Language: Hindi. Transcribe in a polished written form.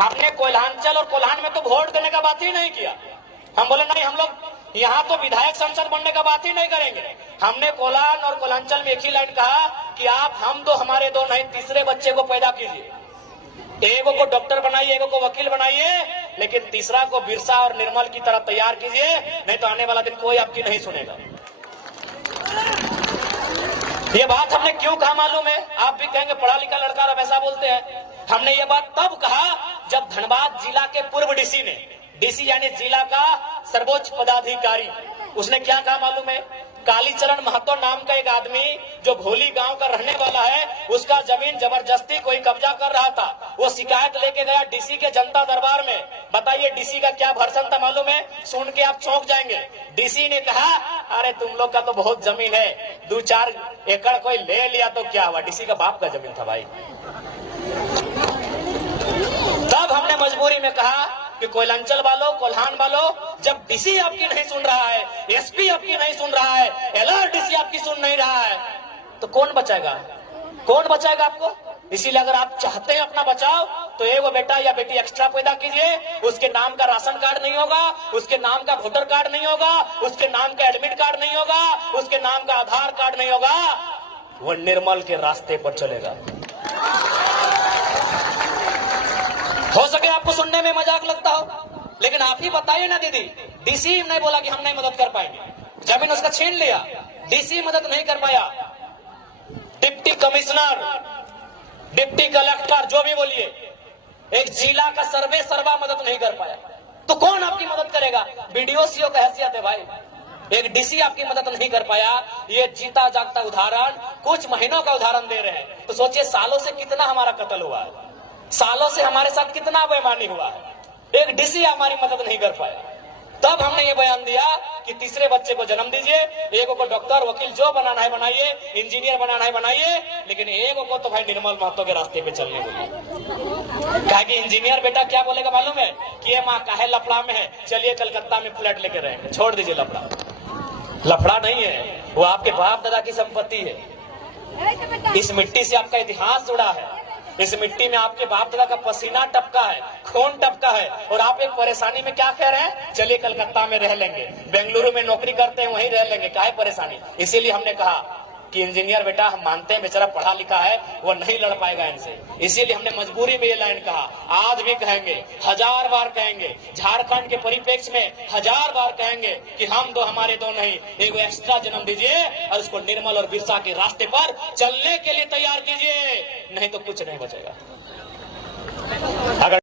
हमने कोल्हांचल और कोल्हान में तो वोट देने का बात ही नहीं किया। हम बोले नहीं, हम लोग यहाँ तो विधायक संसद बनने का बात ही नहीं करेंगे। हमने कोल्हान और कोल्हांचल में एक ही लाइन कहा कि आप हम दो हमारे दो नहीं, तीसरे बच्चे को पैदा कीजिए। एगो को डॉक्टर बनाइए, एगो को वकील बनाइए, लेकिन तीसरा को बिरसा और निर्मल की तरह तैयार कीजिए, नहीं तो आने वाला दिन कोई आपकी नहीं सुनेगा। ये बात हमने क्यों कहा मालूम है? आप भी कहेंगे पढ़ा लिखा लड़का और वैसा बोलते हैं। हमने ये बात तब कहा जब धनबाद जिला के पूर्व डीसी ने, डीसी यानी जिला का सर्वोच्च पदाधिकारी, उसने क्या कहा मालूम है? कालीचरण महतो नाम का एक आदमी जो भोली गांव का रहने वाला है, उसका जमीन जबरदस्ती कोई कब्जा कर रहा था। वो शिकायत लेके गया डीसी के जनता दरबार में। बताइए डीसी का क्या भर्सन था मालूम है? सुन के आप चौंक जाएंगे। डीसी ने कहा अरे तुम लोग का तो बहुत जमीन है, 2-4 एकड़ कोई ले लिया तो क्या हुआ? डीसी का बाप का जमीन था भाई। तब हमने मजबूरी में कहा कि कोयलांचल वालों, कोल्हान वालों, जब डीसी आपकी नहीं सुन रहा है, एसपी आपकी नहीं सुन रहा है, एलआरडीसी आपकी सुन नहीं रहा है, तो कौन बचाएगा? कौन बचाएगा आपको? इसीलिए अगर आप चाहते हैं अपना बचाव तो एगो बेटा या बेटी एक्स्ट्रा पैदा कीजिए। उसके नाम का राशन कार्ड नहीं होगा, उसके नाम का वोटर कार्ड नहीं होगा, उसके नाम का एडमिट कार्ड नहीं होगा, उसके नाम का आधार कार्ड नहीं होगा, वो निर्मल के रास्ते पर चलेगा। हो सके आपको सुनने में मजाक लगता हो, लेकिन आप ही बताइए ना दीदी, डीसी नहीं बोला कि हम नहीं मदद कर पाएंगे, जमीन उसका छीन लिया, डीसी मदद नहीं कर पाया, डिप्टी कमिश्नर, डिप्टी कलेक्टर, जो भी बोलिए, एक जिला का सर्वे सर्वा मदद नहीं कर पाया, तो कौन आपकी मदद करेगा? बीडीओ सीओ का हैसियत है भाई। एक डीसी आपकी मदद नहीं कर पाया। ये जीता जागता उदाहरण, कुछ महीनों का उदाहरण दे रहे हैं, तो सोचिए सालों से कितना हमारा कत्ल हुआ है, सालों से हमारे साथ कितना बेईमानी हुआ है। एक डीसी हमारी मदद नहीं कर पाया। तब हमने ये बयान दिया कि तीसरे बच्चे को जन्म दीजिए, एगो को डॉक्टर वकील जो बनाना है बनाइए, इंजीनियर बनाना है बनाइए, लेकिन एगो को तो भाई निर्मल महतो के रास्ते पे चलने बोलिए। कहा कि इंजीनियर बेटा क्या बोलेगा मालूम है? कि ये माँ काहे लफड़ा में है, चलिए कलकत्ता में फ्लैट लेके रहेंगे, छोड़ दीजिए लफड़ा। लफड़ा नहीं है, वो आपके बाप दादा की संपत्ति है। इस मिट्टी से आपका इतिहास जुड़ा है, इस मिट्टी में आपके बाप दादा का पसीना टपका है, खून टपका है, और आप एक परेशानी में क्या कह रहे हैं? चलिए कलकत्ता में रह लेंगे, बेंगलुरु में नौकरी करते हैं वहीं रह लेंगे, क्या है परेशानी? इसीलिए हमने कहा कि इंजीनियर बेटा हम मानते हैं बेचारा पढ़ा लिखा है, वो नहीं लड़ पाएगा इनसे, इसीलिए हमने मजबूरी में ये लाइन कहा। आज भी कहेंगे, 1000 बार कहेंगे, झारखंड के परिप्रेक्ष्य में 1000 बार कहेंगे कि हम दो हमारे दो नहीं, एगो एक्स्ट्रा जन्म दीजिए और उसको निर्मल और बिरसा के रास्ते पर चलने के लिए तैयार कीजिए, नहीं तो कुछ नहीं बचेगा। अगर